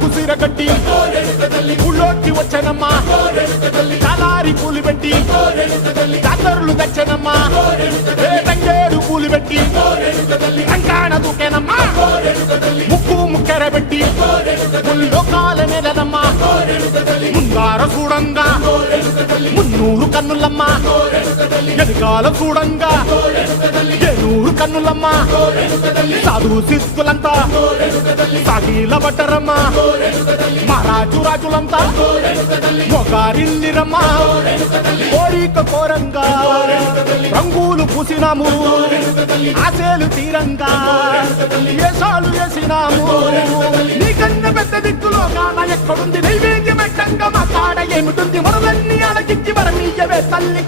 కుసిరగట్టి ఊళ్ళోకి వచ్చనమ్మా చాలారి పూలు పెట్టి జాతరలు తెచ్చనమ్మా తంగేడు పూలు పెట్టి రంగాణ దూకేనమ్మా ముక్కు ముక్కెర పెట్టి ముల్లోకాల నెలనమ్మా ముంగార చూడంగా మున్నూరు కన్నులమ్మా ఎదుగాల చూడంగా ఏనూరు కన్నులమ్మా సాధు సిద్ధులంతా సాగిల బట్టరమ్మా మహారాజు రాజులంతా మొగారిల్లిరమ్మా కోరిక కోరంగా రంగులు పూసినాము ఆశలు తీరంగా ఏసాలు వేసినాము నీకన్నా పెద్ద దిక్కులో కాన ఎక్కడుంది నైవేద్యం ఎట్టంగా మా కాడ ఏమిటుంది మనలన్నీ అలకించి మరమీయవే తల్లి